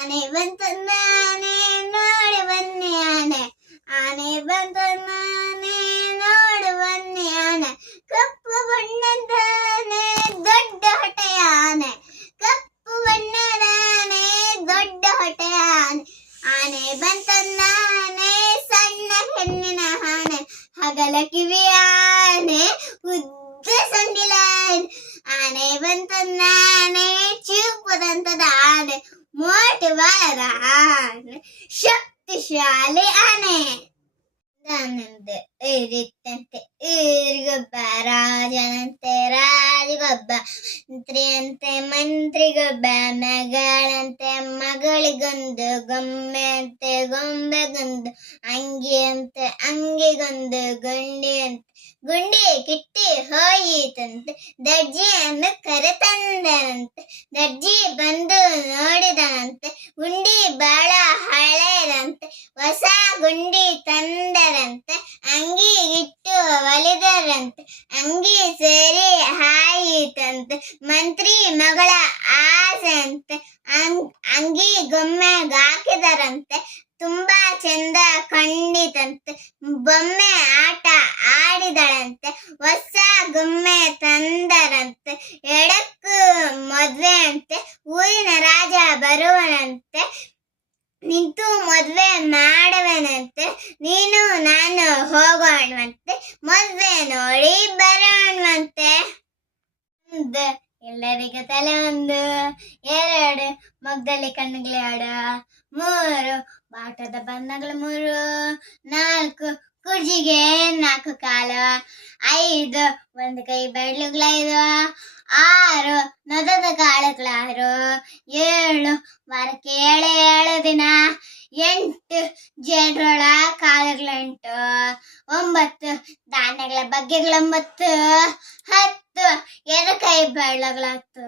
ಆನೆ ಬಂತು ನಾನೇ ನೋಡಿ ಬನ್ನಿ ಆನೆ ಆನೆ ಬಂತು ನಾನೇ ನೋಡಿ ಬನ್ನಿ ಆನೆ ಕಪ್ಪು ಬಣ್ಣದಾನೆ ದೊಡ್ಡ ಹೊಟ್ಟೆಯ ಆನೆ ಕಪ್ಪು ಬಣ್ಣದಾನೆ ದೊಡ್ಡ ಹೊಟ್ಟೆಯ ಆನೆ ಆನೆ ಬಂತು ನಾನೇ ಸಣ್ಣ ಹೆಣ್ಣಿನ ಆನೆ ಹಗಲ ಕಿವಿಯ ಆನೆ ಉದ್ದ ಸೊಂಡಿಲ ಆನೆ ಆನೆ ಬಂತು ನಾನೇ ಚೂಪದಂತದ ಆನೆ ಮೋಟು ಬಾಲದ ಆನೆ ಶಕ್ತಿಶಾಲಿ ಆನೆ ನಾನಂತೆ ಇರಿತ್ತಂತೆ ಈರಿಗೊಬ್ಬ ರಾಜನಂತೆ ರಾಜಗೊಬ್ಬ ಮಂತ್ರಿಯಂತೆ ಮಂತ್ರಿಗೊಬ್ಬ ಮಗಳಂತೆ ಮಗಳಿಗೊಂದು ಗೊಂಬೆ ಅಂತೆ ಗೊಂಬೆಗೊಂದು ಅಂಗಿಯಂತೆ ಅಂಗಿಗೊಂದು ಗುಂಡಿ ಅಂತೆ ಗುಂಡಿ ಕಿಟ್ಟಿ ಹೋಯಿತಂತೆ ದರ್ಜಿಯನ್ನು ಕರೆತಂದರಂತೆ ದರ್ಜಿ ಬಂದು ನೋಡಿದನಂತೆ ಗುಂಡಿ ಬಹಳ ಹಳೆದಂತೆ ಹೊಸ ಗುಂಡಿ ತಂದರಂತೆ ಅಂಗಿ ಇಟ್ಟು ಒಲಿದರಂತೆ, ಅಂಗಿ ಸೇರಿ ಹಾಯಿತಂತೆ, ಮಂತ್ರಿ ಮಗಳ ಆಸೆ ಅಂತೆ ಅಂ- ಅಂಗಿ ಗೊಮ್ಮೆಗೆ ಹಾಕಿದರಂತೆ, ತುಂಬಾ ಚಂದ ಕಂಡಿತಂತೆ ಬೊಮ್ಮೆ ಆಟ ಆಡಿದಳಂತೆ, ಹೊಸ ಗೊಮ್ಮೆ ತಂದರಂತೆ, ಎಡಕ್ಕೂ ಮದ್ವೆ ಅಂತೆ ಊರಿನ ರಾಜ ಬರುವನಂತೆ ನಿಂತು ಮದ್ವೆ ಮಾಡುವನಂತೆ, ನೀನು ನಾನು ಹೋಗೋಣವಂತೆ ಮದ್ವೆ ನೋಡಿ ಬರೋಣವಂತೆ ಎಲ್ಲರಿಗೂ ತಲೆ ಒಂದು, ಎರಡು, ಮೊಗ್ದಲ್ಲಿ ಕಣ್ಣುಗಳಾಡ ಮೂರು, ಬಾಟದ ಬಣ್ಣಗಳು ಮೂರು, ನಾಲ್ಕು, ಕುರ್ಜಿಗೆ ನಾಲ್ಕು ಕಾಲು, ಐದು, ಒಂದು ಕೈ ಬೆಳ್ಳುಗಳೈದು ಆರು ನದದ ಕಾಳುಗಳಾರು. ಏಳು ವಾರಕ್ಕೆ ಏಳು ಏಳು ದಿನ. ಎಂಟು ಜೇಡ್ರೊಳ ಕಾಳುಗಳೆಂಟು. ಒಂಬತ್ತು ಧಾನ್ಯಗಳ ಬಗ್ಗೆಗಳೊಂಬತ್ತು. ಹತ್ತು ಎರಡು ಹತ್ತು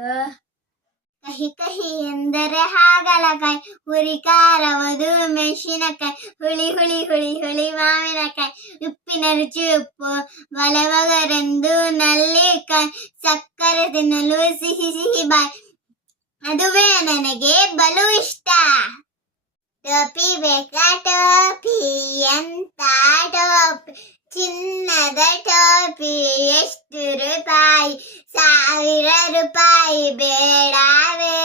ಕಹಿ ಕಹಿ ಎಂದರೆ ಹಾಗಲಕಾಯಿ ಹುರಿ ಖಾರವದು ಮೆಣಸಿನಕಾಯಿ, ಹುಳಿ ಹುಳಿ ಹುಳಿ ಹುಳಿ ಮಾವಿನಕಾಯಿ, ಉಪ್ಪಿನ ರುಚಿ ಉಪ್ಪು ಬಲವಗರೆಂದು ನಲ್ಲಿಕಾಯಿ ಸಕ್ಕರೆ ತಿನ್ನಲು ಸಿಹಿ ಸಿಹಿ ಬಾಯಿ. ಅದುವೇ ನನಗೆ ಬಲು ಇಷ್ಟ. ಟೋಪಿ ಬೇಕಾ ಟೋಪಿ, ಎಂತ ಟೋಪಿ? ಚಿನ್ನದ ಟೋಪಿ ಎಷ್ಟು ರೂಪಾಯಿ ಸಾವಿರ ರೂಪಾಯಿ ಬೇಡವೇ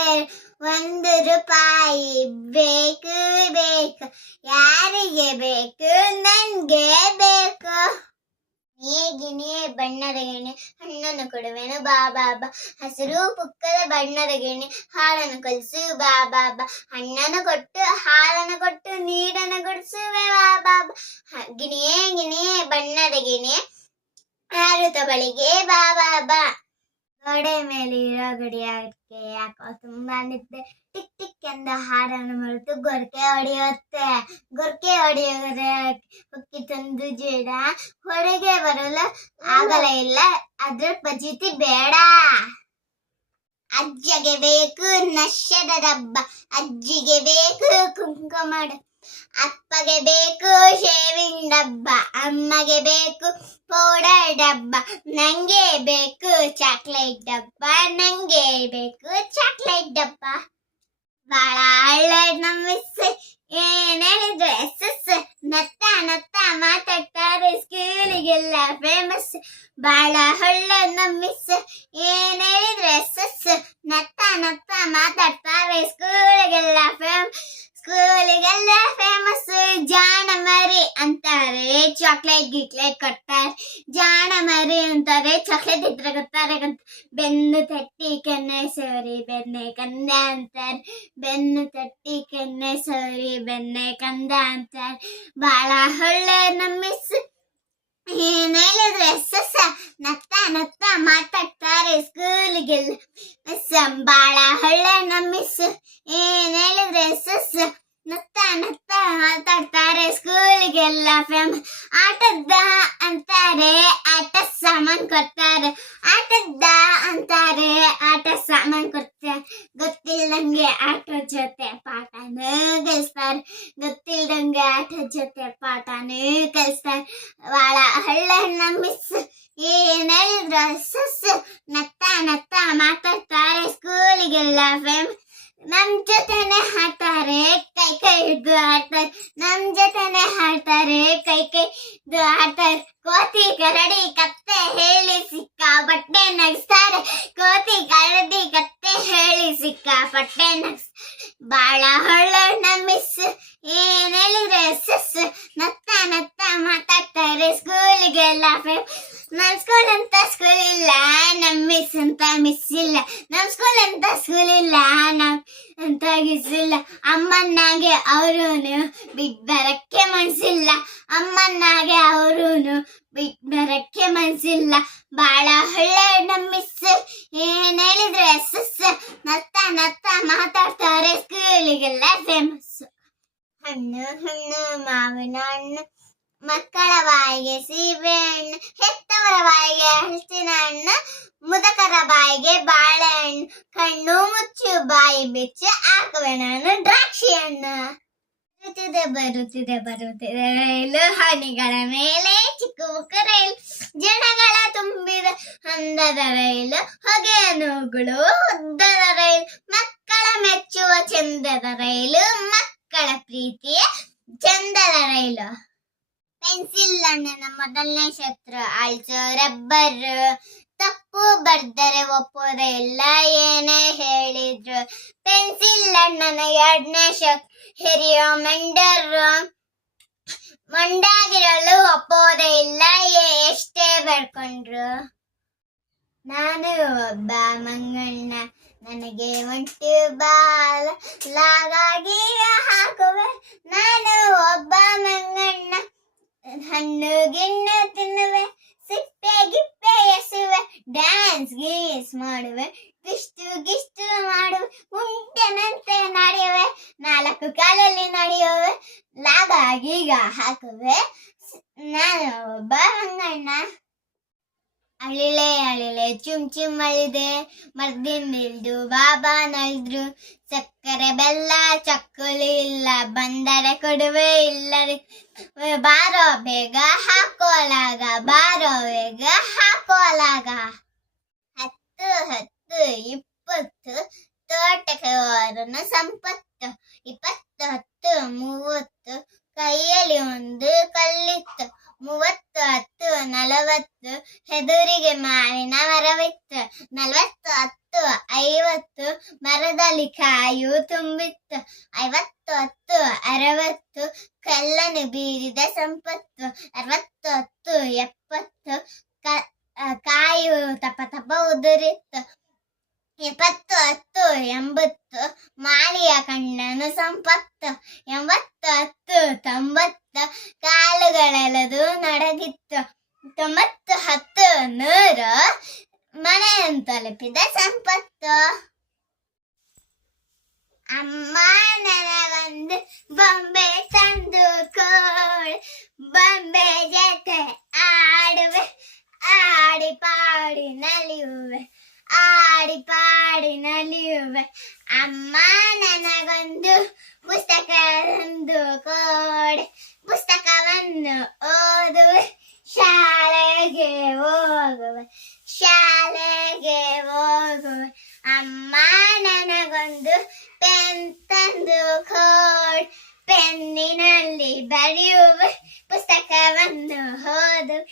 ಒಂದು ರೂಪಾಯಿ ಬೇಕು ಬೇಕು ಯಾರಿಗೆ ಬೇಕು ನನ್ಗೆ ಬೇಕು ಗಿಣಿ ಬಣ್ಣದ ಗಿಣಿ, ಹಣ್ಣನ್ನು ಕೊಡುವೆನು ಬಾ ಬಾ ಬಾ. ಹಸಿರು ಪುಕ್ಕದ ಬಣ್ಣದ ಗಿಣಿ, ಹಾಲನ್ನು ಕಲಿಸು ಬಾ ಬಾ ಬಾ. ಹಣ್ಣನ್ನು ಕೊಟ್ಟು, ಹಾಲನ್ನು ಕೊಟ್ಟು ನೀರನ್ನು ಕೊಡಿಸುವೆ ಬಾ ಬಾ ಬಾ. ಹ- ಗಿಣಿಯೇ ಗಿಣಿಯೇ ಬಣ್ಣದ ಗಿಣಿ ಹಾರುತ್ತ ಬಾ ಬಾ ಬಾ. ಗೋಡೆ ಮೇಲೆ ಇರೋ ಗಡಿಯಾರಕ್ಕೆ ಯಾಕೋ ತುಂಬಾ ನಿದ್ದೆ. ಟಿಕ್ ಟಿಕ್ ಎಂದ ಹಾರನ್ನು ಮರೆತು ಗೊರಕೆ ಹೊಡೆಯುತ್ತೆ. ಗೊರಕೆ ಹೊಡೆಯೋದ್ರೆ ಹೊಕ್ಕಿ ತಂದು ಜೇಡ. ಹೊರಗೆ ಬರಲು ಆಗಲ ಇಲ್ಲ. ಅದ್ರ ಪಜಿತಿ ಬೇಡ. ಅಜ್ಜಗೆ ಬೇಕು ನಶ್ಯದ ಡಬ್ಬ ಅಜ್ಜಿಗೆ ಬೇಕು ಕುಂಕುಮ ಅಪ್ಪಗೆ ಬೇಕು ಶೇವಿಂಗ್ ಡಬ್ಬ, ಅಮ್ಮಗೆ ಬೇಕು ಪೌಡರ್ ಡಬ್ಬ, ನಂಗೆ ಬೇಕು ಚಾಕ್ಲೇಟ್ ಡಬ್ಬ, ನಂಗೆ ಬೇಕು ಚಾಕ್ಲೇಟ್ ಡಬ್ಬ. ಬಾಳ ಹಳ್ಳೆ ನಮ್ಮ ಮಿಸ್ ಏನ್ ಹೇಳಿದ್ರು ಎಸ್ ಎಸ್ ನತ್ತ ನತ್ತ ಮಾತಾಡ್ತಾರೆ ಸ್ಕೂಲಿಗೆಲ್ಲ ಫೇಮಸ್ ಬಾಳ ಹೊಳ್ಳೆ ನಮ್ಮ ಮಿಸ್ ಏನ್ ಹೇಳಿದ್ರು ಎಸ್ ಎಸ್ ನತ್ತ ನತ್ತ ಮಾತಾಡ್ತಾರೆ ಸ್ಕೂಲಿಗೆಲ್ಲ ಫೇಮಸ್ ಸ್ಕೂಲಿಗೆಲ್ಲ ಫೇಮಸ್ ಜಾಣ ಮರಿ ಅಂತಾರೆ. ಚಾಕ್ಲೇಟ್ ಗಿಕ್ಲೇಟ್ ಕೊಡ್ತಾರೆ. ಜಾಣ ಮರಿ ಅಂತಾರೆ. ಚಾಕ್ಲೇಟ್ ಇದ್ರೆ ಕೊಡ್ತಾರೆ ಬೆನ್ನು ತಟ್ಟಿ, ಕೆನ್ನೆ ಸೋರಿ ಬೆನ್ನೆ ಕಂದ ಅಂತಾರೆ. ಬೆನ್ನು ತಟ್ಟಿ, ಕೆನ್ನೆ ಸೋರಿ ಬೆನ್ನೆ ಕಂದ ಅಂತಾರೆ. ಬಹಳ ಹೊಳ್ಳೆ ನಮ್ಮ ಮಿಸ್ ಏನ್ ಹೇಳಿದ್ರು ಎಸ್ ಎಸ್ ನತ್ತ ನತ್ತ ಮಾತಾಡ್ತಾರೆ ಸ್ಕೂಲಿಗೆಲ್ಲ ಮಿಸ್ ಬಾಳ ಹೊಳ್ಳೆ ನಮ್ಮ ಮಿಸ್ ಏನ್ ಹೇಳಿದ್ರು ಎಸ್ ಎಸ್ ನತ್ತ ನತ್ತ ಮಾತಾಡ್ತಾರೆ ಸ್ಕೂಲಿಗೆಲ್ಲ ಫೇಮ್ ಆಟದ್ದ ಅಂತಾರೆ, ಆಟ ಸಾಮಾನ್ ಕೊಡ್ತಾರೆ, ಆಟದ್ದ ಅಂತಾರೆ, ಆಟ ಸಾಮಾನ್ ಕೊಡ್ತಾರೆ ಗೊತ್ತಿಲ್ಲದಂಗೆ ಆಟ ಜೊತೆ ಪಾಠನೂ ಕಲಿಸ್ತಾರೆ. ಗೊತ್ತಿಲ್ದಂಗೆ ಆಟ ಜೊತೆ ಪಾಠನೂ ಕಲಿಸ್ತಾರೆ. ಹಳ್ಳಣ್ಣ ನಮ್ಮ ಮಿಸ್ ಏನ್ ಹೇಳಿದ್ರು ಸಸ್ ನತ್ತ ನತ್ತ ಮಾತಾಡ್ತಾರೆ ಸ್ಕೂಲಿಗೆಲ್ಲ ಫೇಮ್ ಕೈ ಕೈ ಹಿಡ್ದು ಆಡ್ತಾರೆ ನಮ್ ಜೊತೆನೆ ಹಾಡ್ತಾರೆ ಕೈ ಕೈ ಆಡ್ತಾರೆ ಕೋತಿ ಕರಡಿ ಕತ್ತೆ ಹೇಳಿ ಸಿಕ್ಕ ಬಟ್ಟೆ ನಗಿಸ್ತಾರೆ. ಕೋತಿ ಕರಡಿ ಕತ್ತೆ ಹೇಳಿ ಸಿಕ್ಕ ಬಟ್ಟೆ ನಗ್ಸ್ ಬಾಳ ಹೊಳ್ಳ ನಮ್ ಮಿಸ್ ಏನ್ ಹೇಳಿದ್ರೆ ಸಿಸ್ ನತ್ತ ನತ್ತ ಮಾತಾಡ್ತಾರೆ ಸ್ಕೂಲಿಗೆಲ್ಲ ನಮ್ ಸ್ಕೂಲ್ ಅಂತ ಸ್ಕೂಲ್ ಇಲ್ಲ, ನಮ್ ಮಿಸ್ ಅಂತ ಮಿಸ್ ಇಲ್ಲ. ನಮ್ ಸ್ಕೂಲ್ ಅಂತ ಸ್ಕೂಲ್ ಇಲ್ಲ, ನಮ್ ಅಂತ ಗಿಸ್ ಇಲ್ಲ. ಅಮ್ಮನ್ನ ಅಮ್ಮನ್ನಾಗೆ ಅವರೂನು ಬಿಟ್ ಬರಕ್ಕೆ ಮನ್ಸಿಲ್ಲ. ಅಮ್ಮನಾಗೆ ಅವರು ಬಿಟ್ ಬರಕ್ಕೆ ಮನ್ಸಿಲ್ಲ. ಬಾಳ ಒಳ್ಳೆ ನಮ್ ಮಿಸ್ ಏನ್ ಎಸ್ ಎಸ್. ನತ್ತ ನತ್ತ ಮಾತಾಡ್ತಾರೆ. ಸ್ಕೂಲಿಗೆಲ್ಲ ಫೇಮಸ್ ಹಣ್ಣು ಹಣ್ಣು ಮಾವಿನ ಹಣ್ಣು. ಮಕ್ಕಳ ಬಾಯಿಗೆ ಸೀಬೆ ಹಣ್ಣು ಹೆತ್ತವರ ಬಾಯಿಗೆ ಹಲಸಿನ ಹಣ್ಣು ಮುದಕರ ಬಾಯಿಗೆ ಬಾಳೆಹಣ್ಣು, ಕಣ್ಣು ಮುಚ್ಚು, ಬಾಯಿ ಬಿಚ್ಚು ಹಾಕುವೆ ನಾನು ದ್ರಾಕ್ಷಿ ಹಣ್ಣು ಬರುತ್ತಿದೆ ಬರುತ್ತಿದೆ ಬರುತ್ತಿದೆ ರೈಲು ಹನಿಗಳ ಮೇಲೆ, ಚಿಕ್ಕ ಮುಕ್ಕ ರೈಲು. ಜನಗಳ ತುಂಬಿದ ಅಂದದ ರೈಲು, ಹೊಗೆಯ ನೂಗುಳು, ಉದ್ದದ ರೈಲು. ಮಕ್ಕಳ ಮೆಚ್ಚುವ ಚಂದದ ರೈಲು, ಮಕ್ಕಳ ಪ್ರೀತಿಯ ಚಂದದ ರೈಲು. ಪೆನ್ಸಿಲ್ ಅಣ್ಣನ ಮೊದಲನೇ ಶತ್ರು. Also rubber. ತಪ್ಪು ಬರ್ದರೆ ಒಪ್ಪೋದ ಎಲ್ಲ ಏನೇ ಹೇಳಿದ್ರು. ಪೆನ್ಸಿಲ್ ಅಣ್ಣನ ಎರಡನೇ ಶಕ್ ಹಿರಿಯೋ ಮೆಂಡರ್. ಮಂಡಾಗಿರಲು ಒಪ್ಪೋದೇ ಇಲ್ಲ ಎಷ್ಟೇ ಬರ್ಕೊಂಡ್ರು. ನಾನು ಒಬ್ಬ ಮಂಗಣ್ಣ. ನನಗೆ ಒಂಟಿ ಬಾಲ. ಲಾಗಾಗಿ ಹಾಕುವೆ. ನಾನು ಒಬ್ಬ ಮಂಗಣ್ಣ. ಹಣ್ಣು, ಗಿಣ್ಣು ತಿನ್ನುವೆ, ಸಿಪ್ಪೆ, ಗಿಪ್ಪೆ ಎಸುವೆ ಡ್ಯಾನ್ಸ್ ಗೀಸ್ ಮಾಡುವೆ, ಗಿಷ್ಟು ಗಿಷ್ಟು ಮಾಡುವೆ ಮುಂಟೆನಂತೆ ನಡೆಯುವೆ, ನಾಲ್ಕು ಕಾಲಲ್ಲಿ ನಡೆಯುವೆ ಲಾಗಾಗೀಗ ಹಾಕುವೆ ನಾನು ಒಬ್ಬ ಅಳಿಲೆ ಅಳಿಲೆ, ಚುಮ್ ಚುಮ್ ಅಳಿದೆ. ಮರ್ದಿಂದಿಲ್ದು ಬಾಬಾ ನಳಿದ್ರು ಸಕ್ಕರೆ ಬೆಲ್ಲ, ಚಕ್ಕುಲಿ ಇಲ್ಲ, ಬಂದರೆ ಕೊಡುವೆ ಇಲ್ಲ ಬಾರೋ ಬೇಗ ಹಾಕೋಲಾಗ ಬಾರೋ ಬೇಗ ಹಾಕೋಲಾಗ ಹತ್ತು ಹತ್ತು, ಇಪ್ಪತ್ತು, ತೋಟಕ್ಕೆ ಹೋರನ ಸಂಪತ್ತು. ಇಪ್ಪತ್ತು, ಹತ್ತು, ಮೂವತ್ತು, ಕೈಯಲ್ಲಿ ಒಂದು ಕಲ್ಲಿತ್ತು. ಮೂವತ್ತು, ಹತ್ತು, ನಲವತ್ತು, ಹೆದುರಿಗೆ ಮಾವಿನ ಮರವಿತ್ತು. ನಲವತ್ತು, ಹತ್ತು, ಐವತ್ತು ಮರದಲ್ಲಿ ಕಾಯು ತುಂಬಿತ್ತು. ಐವತ್ತು, ಹತ್ತು, ಅರವತ್ತು, ಕಲ್ಲನ್ನು ಬೀರಿದ ಸಂಪತ್ತು. ಅರವತ್ತು, ಹತ್ತು, ಎಪ್ಪತ್ತು ಕಾಯು ತಪ ತಪ್ಪ ಉದುರಿತ್ತು. ಎಪ್ಪತ್ತು, ಹತ್ತು, ಎಂಬತ್ತು, ಮಾಲಿಯ ಕಣ್ಣನು ಸಂಪತ್ತು, ಎಂಬತ್ತು, ಹತ್ತು, ತೊಂಬತ್ತು, ಕಾಲುಗಳೆಲ್ಲದು ನಡಗಿತ್ತು ತೊಂಬತ್ತು, ಹತ್ತು, ನೂರು, ಮನೆಯನ್ನು ತಲುಪಿದ ಸಂಪತ್ತು. ಅಮ್ಮ, ನನಗೊಂದು ಬೊಂಬೆ ತಂದು ಕೋಳಿ ಬೊಂಬೆ ಜೊತೆ ಆಡುವೆ, ಆಡಿ ಪಾಡಿ ನಲಿಯುವೆ. ಆಡಿ ಪಾಡಿ ನಲಿಯುವೆ ಅಮ್ಮ ನನಗೊಂದು ಪುಸ್ತಕ ಒಂದು ಕೋಡೆ. ಪುಸ್ತಕವನ್ನು ಓದುವೆ ಶಾಲೆಗೆ ಹೋಗುವೆ. ಶಾಲೆಗೆ ಹೋಗುವೆ. ಅಮ್ಮ ನನಗೊಂದು ಪೆನ್ ತಂದು ಕೋಡ್. ಪೆನ್ನಿನಲ್ಲಿ ಬರೆಯುವೆ. ಪುಸ್ತಕವನ್ನು ಓದು.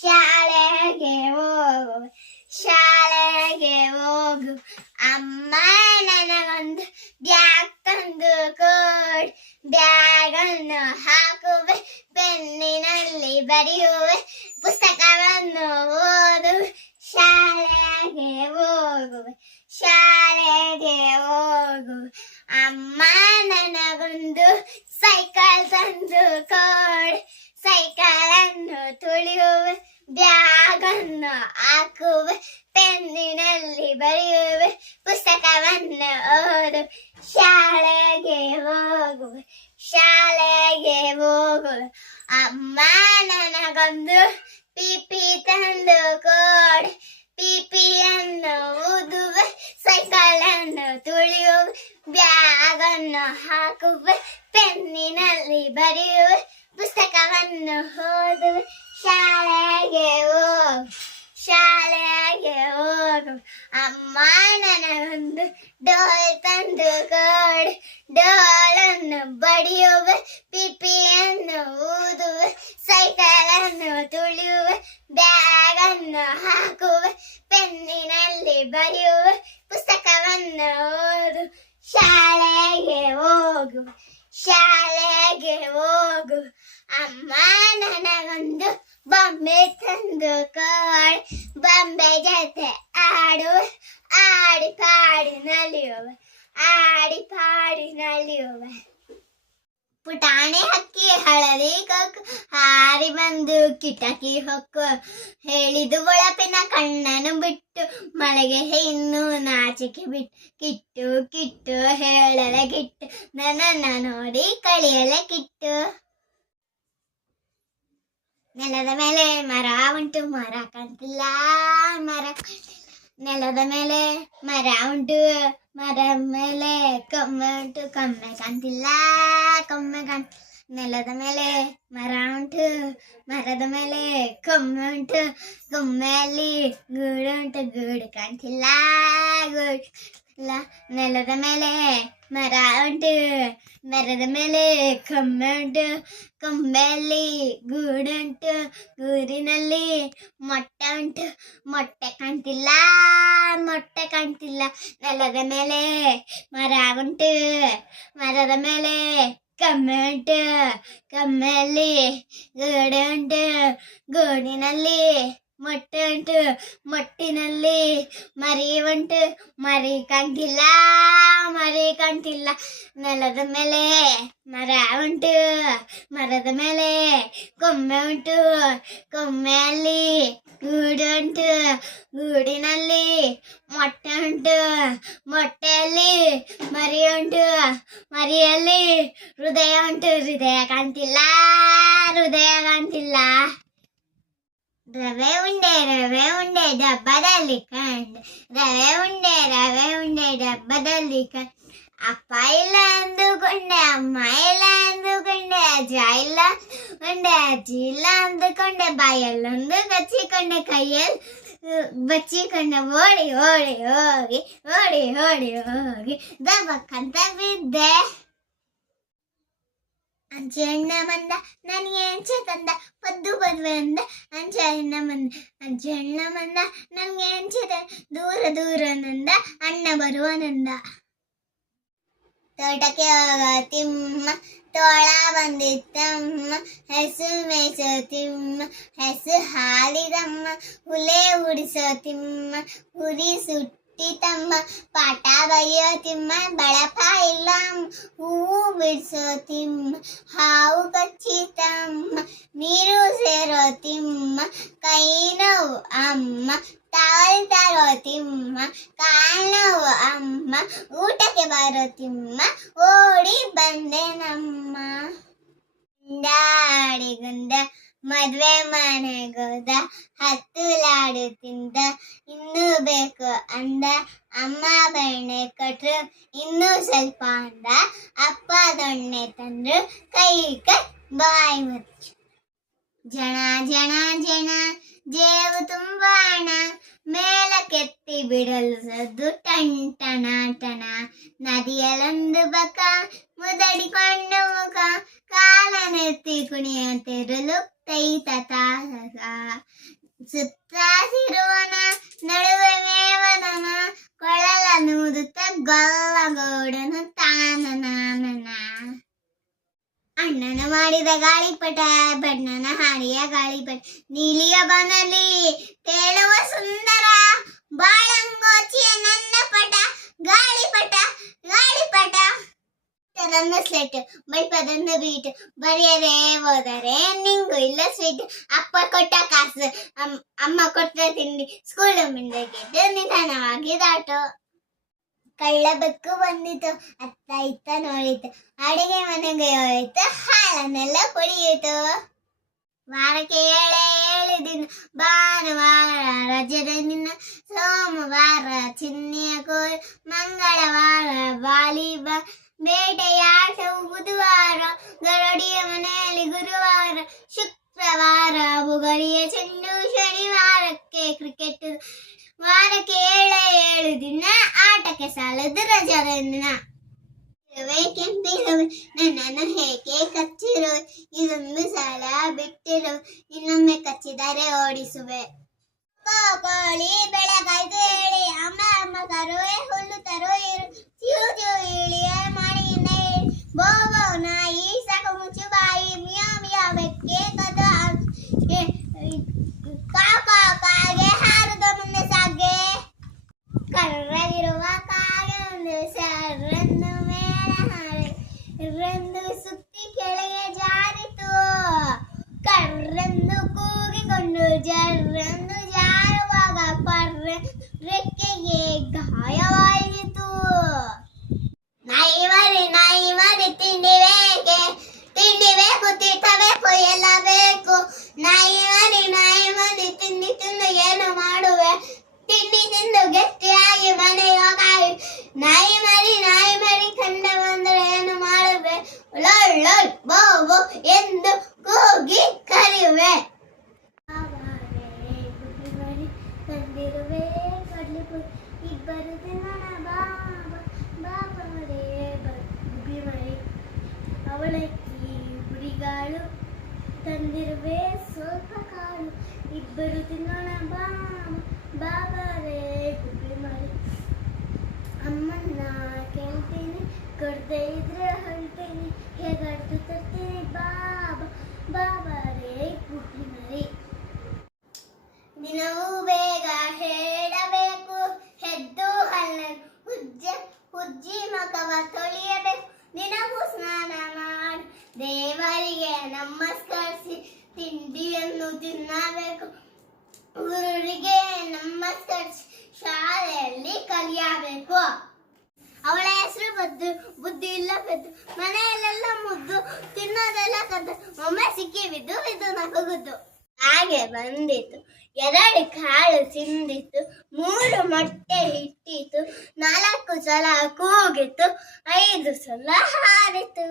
ಶಾಲೆಗೆ ಹೋಗುವೆ. ಶಾಲೆಗೆ ಹೋಗು ಅಮ್ಮ ನನಗೊಂದು ಬ್ಯಾಗ್ ತಂದು ಕೋಡ್ ಬ್ಯಾಗನ್ನು ಹಾಕುವೆ ಪೆನ್ನಿನಲ್ಲಿ ಬರೆಯುವೆ ಪುಸ್ತಕವನ್ನು ಓದುವೆ ಹೋಗು ಅಮ್ಮ ನನಗೊಂದು ಡೋಲ್ ತಂದು ಕೊಡು ಡೋಲನ್ನು ಬಡಿಯುವೆ ಪಿಪಿಯನ್ನು ಊದುವೆ ಸೈಕಲನ್ನು ತುಳಿಯುವೆ ಬ್ಯಾಗನ್ನು ಹಾಕುವೆ ಪೆನ್ನಿನಲ್ಲಿ ಬರೆಯುವೆ ಪುಸ್ತಕವನ್ನು ಓದು ಶಾಲೆಗೆ ಮಲಗು ಶಾಲೆಗೆ ಹೋಗು ಅಮ್ಮ ನನಗೊಂದು ಬೊಂಬೆ ತಂದು ಕೋಳ್, ಬೊಂಬೆ ಜೊತೆ ಆಡು ಆಡಿ ಪಾಡಿ ನಲಿಯುವ ಆಡಿ ಪಾಡಿ ನಲಿಯುವ ಪುಟಾಣಿ ಹಕ್ಕಿ, ಹಳದಿ ಕೊಕ್ಕು, ಹಾರಿ ಬಂದು ಕಿಟಕಿ ಹೊಕ್ಕು ಹೇಳಿದು ಒಳಪಿನ ಕಣ್ಣನು ಬಿಟ್ಟು, ಮಳೆಗೆ ಇನ್ನು ನಾಚಿಕೆ ಬಿಟ್ಟು ಕಿಟ್ಟು ಕಿಟ್ಟು, ಹೇಳಲೆ ಕಿಟ್ಟು, ನನ್ನನ್ನು ನೋಡಿ ಕಳಿಯಲ ಕಿಟ್ಟು. ನೆಲದ ಮೇಲೆ ಮರ ಉಂಟು ಮರ ಕಾಣ್ತಿಲ್ಲ ಮರ ಕಾಣ್ತಿಲ್ಲ. ನೆಲದ ಮೇಲೆ ಮರ ಉಂಟು ಮರ ಮೇಲೆ ಕೊಮ್ಮೆ ಉಂಟು ಕೊಮ್ಮೆ ಕಾಣ್ತಿಲ್ಲ ಕೊಮ್ಮೆ ಕಾಣ್ ನೆಲದ ಮೇಲೆ ಮರ ಉಂಟು ಮರದ ಮೇಲೆ ಕೊಮ್ಮೆ ಉಂಟು ಕೊಮ್ಮೆಯಲ್ಲಿ ಗೂಡು ಉಂಟು ಗೂಡು ಕಾಣ್ತಿಲ್ಲ ಗೂಡು ಇಲ್ಲ ನೆಲದ ಮೇಲೆ ಮರ ಉಂಟು ಮರದ ಮೇಲೆ ಕೊಮ್ಮೆ ಉಂಟು ಕೊಂಬೆಯಲ್ಲಿ ಗೂಡುಂಟು ಗೂರಿನಲ್ಲಿ ಮೊಟ್ಟೆ ಉಂಟು ಮೊಟ್ಟೆ ಕಾಣ್ತಿಲ್ಲ ಮೊಟ್ಟೆ ಕಾಣ್ತಿಲ್ಲ ನೆಲದ ಮೇಲೆ ಮರ ಉಂಟು ಮರದ ಮೇಲೆ ಕಮ್ಮೆ ಉಂಟು ಕಮ್ಮೆಯಲ್ಲಿ ಗೂಡು ಉಂಟು ಗೂಡಿನಲ್ಲಿ ಮೊಟ್ಟೆ ಉಂಟು ಮೊಟ್ಟಿನಲ್ಲಿ ಮರಿ ಉಂಟು ಮರಿ ಕಾಣ್ತಿಲ್ಲ ಮರಿ ಕಾಣ್ತಿಲ್ಲ ನೆಲದ ಮೇಲೆ ಮರ ಉಂಟು ಮರದ ಮೇಲೆ ಕೊಮ್ಮೆ ಉಂಟು ಕೊಮ್ಮೆಯಲ್ಲಿ ಗೂಡು ಉಂಟು ಗೂಡಿನಲ್ಲಿ ಮೊಟ್ಟೆ ಉಂಟು ಮೊಟ್ಟೆಯಲ್ಲಿ ಮರಿ ಉಂಟು ಮರಿಯಲ್ಲಿ ಹೃದಯ ಉಂಟು ಹೃದಯ ಕಾಣ್ತಿಲ್ಲ ಹೃದಯ ಕಾಣ್ತಿಲ್ಲ ರವೆ ಉಂಡೆ ರವೆ ಉಂಡೆ ಡಬ್ಬದಲ್ಲಿ ಕಂಡು ರವೆ ಉಂಡೆ ರವೆ ಉಂಡೆ ಡಬ್ಬದಲ್ಲಿ ಕಂಡು ಅಪ್ಪ ಇಲ್ಲ ಅಂದುಕೊಂಡೆ ಅಮ್ಮ ಇಲ್ಲ ಅಂದುಕೊಂಡೆ ಅಜ್ಜ ಇಲ್ಲ ಅಂದೆ ಅಜ್ಜಿ ಇಲ್ಲ ಅಂದುಕೊಂಡೆ ಬಾಯಲ್ಲೊಂದು ಕಚ್ಚಿಕೊಂಡೆ ಕೈಯಲ್ಲಿ ಅಹ್, ಬಚ್ಚಿಕೊಂಡೆ ಓಡಿ ಓಡಿ ಹೋಗಿ ಓಡಿ ಓಡಿ ಹೋಗಿ ದಬಕ್ಕಂತ ಬಿದ್ದೆ ಅಂಜಣ್ಣ ಬಂದ ನನಗೆ ಅಂಚೆ ತಂದ ಪದ್ದು ಪದ್ವೆ ಅಂದ ಅಂಜಣ್ಣ ಬಂದ ಅಂಜಣ್ಣ ಬಂದ ನನಗೆ ಅಂಚೆ ತಂದ ದೂರ ದೂರ ನಂದ ಅಣ್ಣ ಬರುವನಂದ ತೋಟಕ್ಕೆ ಹೋಗ ತಿಮ್ಮ ತೋಳ ಬಂದಿತ್ತಮ್ಮ ಹೆಸು ಮೇಯ್ಸೋ ತಿಮ್ಮ ಹೆಸು ಹಾಲಿದಮ್ಮ ಹುಲೆ ಉಡಿಸೋ ತಿಮ್ಮ ಹುರಿ ಸುಟ್ಟಿತಮ್ಮ ಪಾಠ ಬರೆಯೋ ತಿಮ್ಮ, ಬಳಪ ಇಲ್ಲ. ಹೂವು ಬಿಡಿಸೋ ತಿಮ್ಮ, ಹಾವು ಕಚ್ಚಿತಮ್ಮ ನೀರು ಸೇರೋ ತಿಮ್ಮ, ಕೈ ನೋವು ಅಮ್ಮ ತಾವಲ್ ತರೋ ತಿಮ್ಮ, ಕಾಲ್ ಅಮ್ಮ, ಊಟಕ್ಕೆ ಬರೋ ತಿಮ್ಮ, ಓಡಿ ಬಂದೆ ನಮ್ಮ. ಗುಂದ, ಮದ್ವೆ ಮನೆಗೋದ ಹತ್ತು ಲಾಡು ತಿಂದ ಬೇಕು ಅಂದ ಅಮ್ಮ ಬೆಣ್ಣೆ ಕೊಟ್ರು. ಇನ್ನೂ ಸ್ವಲ್ಪ ಅಂದ ಅಪ್ಪ ದೊಣ್ಣೆ ತಂದ್ರು. ಕೈ ಕೈ, ಬಾಯಿ ಮುಚ್ಚು. ಜಣ ಜನ ಜಣ, ಜೇವು ತುಂಬ ಹಣ ಮೇಲಕ್ಕೆತ್ತಿ ಬಿಡಲು ಸದ್ದು ಟಣ್, ಟಣ ಟಣ. ನದಿಯಲೊಂದು ಬಕ, ಮುದಡಿಕೊಂಡು ಮುಖ. ಕಾಲನೆತ್ತಿ ತೆರಲು ತೈತ ಸುತ್ತಾಸಿರುವನ ನಡುವೆ ಮೇವದನ ಕೊಳಲ ನೂದುತ್ತ ಗೊಲ್ಲಗೋಡನು ತಾನನಾನನ ಅಣ್ಣನ ಮಾಡಿದ ಗಾಳಿಪಟ, ಬಣ್ಣನ ಹಾಡಿಯ ಗಾಳಿಪಟ, ನೀಲಿಯ ಬನಲಿ ತೇಳುವ ಸುಂದರ ಬಾಳಂಗೋಚಿಯ ನನ್ನ ಪಟ ಗಾಳಿಪಟ ನನ್ನ ಸ್ಲೆಟ್ ಬೈಪದನ್ನ ಬೀಟ್ ಬರೆಯದೆ ಹೋದರೆ ನಿಂಗು ಇಲ್ಲ ಸ್ವೀಟ್ ಅಪ್ಪ ಕೊಟ್ಟ ಕಾಸು, ಅಮ್- ಅಮ್ಮ ಕೊಟ್ಟ ತಿಂಡಿ ಸ್ಕೂಲ್ ಮುಂದೆ ಗೆದ್ದು ನಿಧಾನವಾಗಿ ದಾಟು. ಕಳ್ಳ ಬೆಕ್ಕು ಬಂದಿತು, ಅತ್ತ ಇತ್ತ ನೋಡಿತು, ಅಡಿಗೆ ಮನೆಗೆ ಹೋಯ್ತು, ಹಾಲನ್ನೆಲ್ಲ ಕುಡಿಯಿತು. ವಾರಕ್ಕೆ ಏಳೇ ಏಳು ಭಾನುವಾರ ರಜದ ದಿನ, ಸೋಮವಾರ ಚಿನ್ನಿಯ ಕೋಲ್, ಮಂಗಳವಾರ ವಾಲಿಬಾಲ್ ಬೇಟೆಯಾಟವು ಬುಧವಾರ, ಗರಡಿಯ ಮನೆಯಲ್ಲಿ ಗುರುವಾರ, ಶುಕ್ರವಾರ, ಬುಗಡಿಯ ಚೆಂಡು ಶನಿವಾರಕ್ಕೆ ಕ್ರಿಕೆಟ್ ವಾರಕ್ಕೆ ಏಳು ಏಳು ದಿನ ಆಟಕ್ಕೆ ಸಾಲದು ರಜದ ದಿನ. ಕೆಂಪಿರುವೆ ನನ್ನನ್ನು ಹೇಗೆ ಕಚ್ಚಿರು? ಇದೊಂದು ಸಲ ಬಿಟ್ಟಿರು, ಇನ್ನೊಮ್ಮೆ ಕಚ್ಚಿದರೆ ಓಡಿಸುವೆ. ಕೋಳಿ ಬೆಳಗಾಯ್ದು ಹೇಳಿ ಅಮ್ಮ ಅಮ್ಮ ಕರುವೆ, ಹುಲ್ಲು ತರು ಇರು ಚ್ಯೂ ಚ್ಯೂ በወናይ ሰከሙቹ ባይ ሚያ ሚያ በኬ ከዳ ಕಾಕ ಕಾಗೆ ಹಾರದ ಮುನ್ನ ಸಾಗೆ ಕರ್ರದಿರುವ ಕಾಗೆ ಮುನ್ನ ಸರ್ರ ಬರುದೇ ಬದ್ದು ಬುದ್ಧಿ ಇಲ್ಲ ಬೆದ್ದು ಮನೆಯಲ್ಲೆಲ್ಲ ಮುದ್ದು, ತಿನ್ನೋದೆಲ್ಲ ಕದ್ದು, ಒಮ್ಮೆ ಸಿಕ್ಕಿ ಬಿದ್ದು ಬಿದ್ದು ನಗುದು. ಹಾಗೆ ಬಂದಿತ್ತು. ಎರಡು ಕಾಳು ತಿಂದಿತ್ತು, ಮೂರು ಮೊಟ್ಟೆ ಇಟ್ಟಿತು ನಾಲ್ಕು ಸಲ ಕೂಗಿತು ಐದು ಸಲ ಹಾರಿತು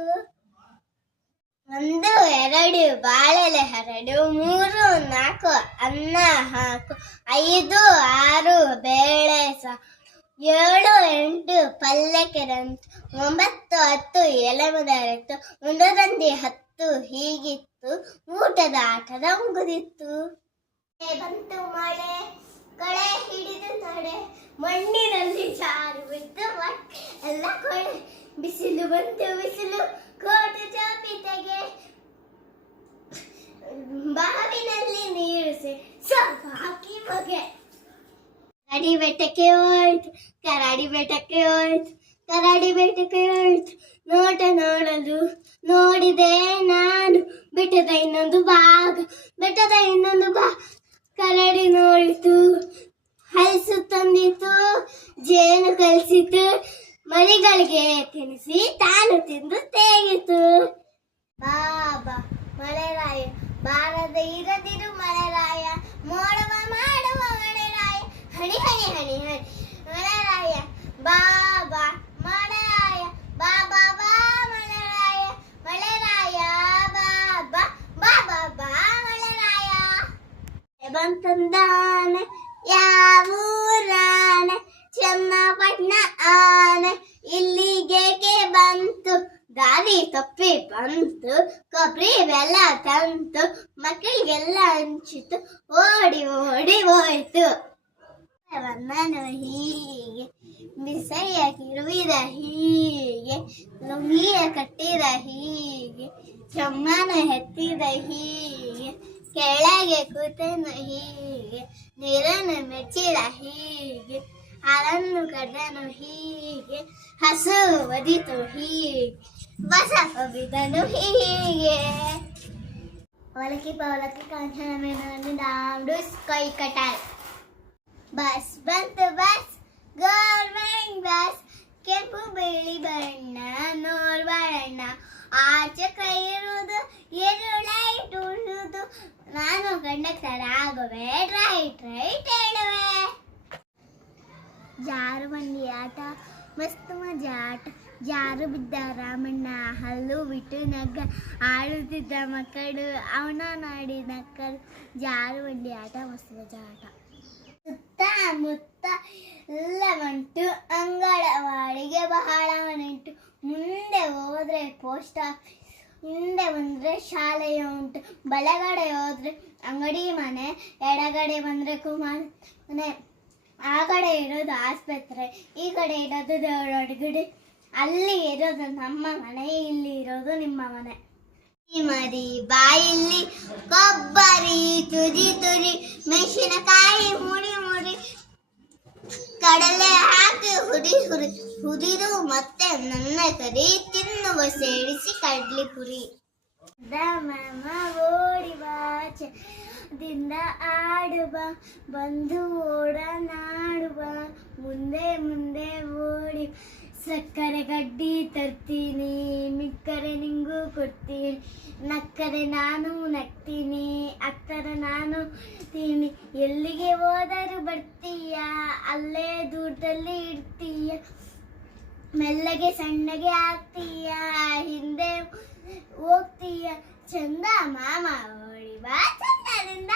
ಒಂದು ಎರಡು, ಬಾಳೆಲೆ ಹರಡು ಮೂರು, ನಾಲ್ಕು, ಅನ್ನ ಹಾಕು, ಐದು, ಆರು, ಬೇಳೆ ಸಾ ಏಳು, ಎಂಟು ಪಲ್ಯಕ್ಕೆ ರಂತು ಒಂಬತ್ತು, ಹತ್ತು ಎಲೆ ಮುದರಿತ್ತು ಒಂದರಂದಿ ಹತ್ತು, ಹೀಗಿತ್ತು. ಊಟದ ಆಟದ ಮುಗುದಿತ್ತು. ಬಂತು, ಮಳೆ ಕಳೆ ಹಿಡಿದು ತಡೆ. ಮಣ್ಣಿನಲ್ಲಿ ಜಾರು ಬಿದ್ದು ಎಲ್ಲ ಕೊಳೆ. ಬಿಸಿಲು ಬಂತು, ಬಿಸಿಲು ಕೋಟು ಚಾಪಿತೆಗೆ ಬಾವಿನಲ್ಲಿ ನೀರು ಸಾಕಿ ಹಾಕಿ ಮಗೆ. ಕರಾಡಿ ಬೆಟ್ಟಕ್ಕೆ ಹೋಯ್ತು, ಕರಾಡಿ ಬೆಟ್ಟಕ್ಕೆ ಹೋಯ್ತು, ಕರಾಡಿ ಬೆಟ್ಟಕ್ಕೆ ಹೋಯ್ತು. ನೋಟ ನೋಡಲು ನೋಡಿದೆ ನಾನು, ಬೆಟ್ಟದ ಇನ್ನೊಂದು ಭಾಗ, ಬೆಟ್ಟದ ಇನ್ನೊಂದು ಭಾಗ. ಕರಡಿ ನೋಡಿತು, ಹಲಸು ತಂದಿತು, ಜೇನು ಕಲಿಸಿತು, ಮರಿಗಳಿಗೆ ತಿನ್ನಿಸಿ ತಾನು ತಿಂದು ತೇಗಿತು ಬಾಬಾ ಮಳೆರಾಯ ಬಾರದ ಇರದಿರು ಮಳೆರಾಯ ಮೋಡವ ಮಾಡುವ ಮಳೆರಾಯ ಹಣಿ ಹಣಿ ಹಣಿ ಹಣಿ ಮಲರಾಯ ಬಾಬಾ ಮಲರಾಯ ಬಾಬಾ ಬಾ ಮಲರಾಯ ಮಲರಾಯ ಬಾಬಾ ಬಾಬಾ ಬಾ ಮಳೆರಾಯ ಬಂತಂದಾನೆ ಯಾವೂರಾನ ಚನ್ನಪಟ್ಟಣ ಆನೆ ಇಲ್ಲಿಗೆ ಬಂತು ದಾರಿ ತಪ್ಪಿ ಬಂತು ಕೊಬ್ಬರಿ ಬೆಲ್ಲ ತಂತು ಮಕ್ಕಳಿಗೆಲ್ಲ ಹಂಚಿತು, ಓಡಿ ಓಡಿ ಹೋಯ್ತು. नहीं विषय किरवी रही लुंगी कट्टी रही ಚಮ್ಮನ ಹೆತ್ತಿದ ಹೀಗೆ ಕೆಳಗೆ ಕೂತನ ಹೀಗೆ ನೀರನ್ನು ಮೆಚ್ಚಿದ ಹೀಗೆ ಹಾಲನ್ನು ಕಡ್ಡನು ಹೀಗೆ ಹಸು ಒದಿತು ಹೀಗೆ ಬಸ ಒಬಿದನು ಹೀಗೆ ಒಲಕಿ ಪವಲಕಿ ಕಾಂಚನ ಮೇನಲ್ಲಿ ಡಾಂಡು ಕೈ ಕಟಾಯಿ ಬಸ್ ಬಂತು ಬಸ್, ಗೌರ್ಮೆಂಟ್ ಬಸ್, ಕೆಂಪು ಬಿಳಿ ಬಣ್ಣ ನೋಡ್ಬಾರಣ್ಣ ಆಚೆ ಕೈ ಇರುವುದು ಲೈಟ್ ಉಳಿದು ನಾನು ಕಂಡಕ್ಟರ್ ಆಗುವೆ ರೈಟ್ ರೈಟ್ ಹೇಳುವೆ. ಜಾರು ಬಂದಿ ಆಟ? ಮಸ್ತ್ ಮಜಾ ಆಟ. ಜಾರು ಬಿದ್ದ ರಾಮಣ್ಣ? ಹಲ್ಲು ಬಿಟ್ಟು ನಗ್ಗ. ಆಡುತ್ತಿದ್ದ ಮಕ್ಕಳು, ಅವನ ನಾಡಿ ನಕ್ಕಳು ಜಾರು ಬಂಡಿ ಆಟ? ಮಸ್ತ್ ಮಜಾ ಆಟ. ಮುತ್ತ ಎಲ್ಲ ಬಂಟು ಅಂಗಳವಾಡಿಗೆ ಬಹಳ ಮನೆಂಟು ಮುಂದೆ ಹೋದ್ರೆ ಪೋಸ್ಟ್ ಆಫೀಸ್ ಹಿಂದೆ ಬಂದ್ರೆ ಶಾಲೆಯ ಉಂಟು. ಬಲಗಡೆ ಹೋದ್ರೆ ಅಂಗಡಿ ಮನೆ, ಎಡಗಡೆ ಬಂದ್ರೆ ಕುಮಾರ್ ಮನೆ. ಆ ಕಡೆ ಇರೋದು ಆಸ್ಪತ್ರೆ, ಈ ಕಡೆ ಇರೋದು ದೇವರೊಳಗಡೆ ಅಲ್ಲಿ ಇರೋದು ನಮ್ಮ ಮನೆ, ಇಲ್ಲಿ ಇರೋದು ನಿಮ್ಮ ಮನೆ. ಮರಿ ಬಾಯಲ್ಲಿ ಕೊಬ್ಬರಿ ತುರಿ ತುರಿ ಮೆಣಸಿನಕಾಯಿ ಮುಡಿ ಮುಡಿ ಕಡಲೆ ಹಾಕಿ ಹುಡಿ ಹುರಿ, ಹುರಿದು ಮತ್ತೆ ನನ್ನ ಕರಿ ತಿನ್ನುವ ಸೇರಿಸಿ ಕಡ್ಲಿ ಪುರಿ. ಮಾಮ ಓಡಿ ಬಾಚೆ ದಿಂದ ಆಡುವ, ಬಂದು ಓಡನಾಡುವ ಮುಂದೆ ಮುಂದೆ ಓಡಿ ಸಕ್ಕರೆ ಗಡ್ಡಿ ತರ್ತೀನಿ, ಮಿಕ್ಕರೆ ನಿಂಗೂ ಕೊಡ್ತೀನಿ, ನಕ್ಕರೆ ನಾನು ನಗ್ತೀನಿ, ಅಕ್ಕರೆ ನಾನು ತೀನಿ ಎಲ್ಲಿಗೆ ಹೋದರೂ ಬರ್ತೀಯ? ಅಲ್ಲೇ ದೂರದಲ್ಲಿ ಇಡ್ತೀಯ ಮೆಲ್ಲಗೆ ಸಣ್ಣಗೆ ಆಗ್ತೀಯ? ಹಿಂದೆ ಹೋಗ್ತೀಯ? ಚಂದ ಮಾಮ, ಓಡಿ ಬಾ ಚಂದದಿಂದ.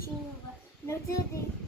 しようが、のつで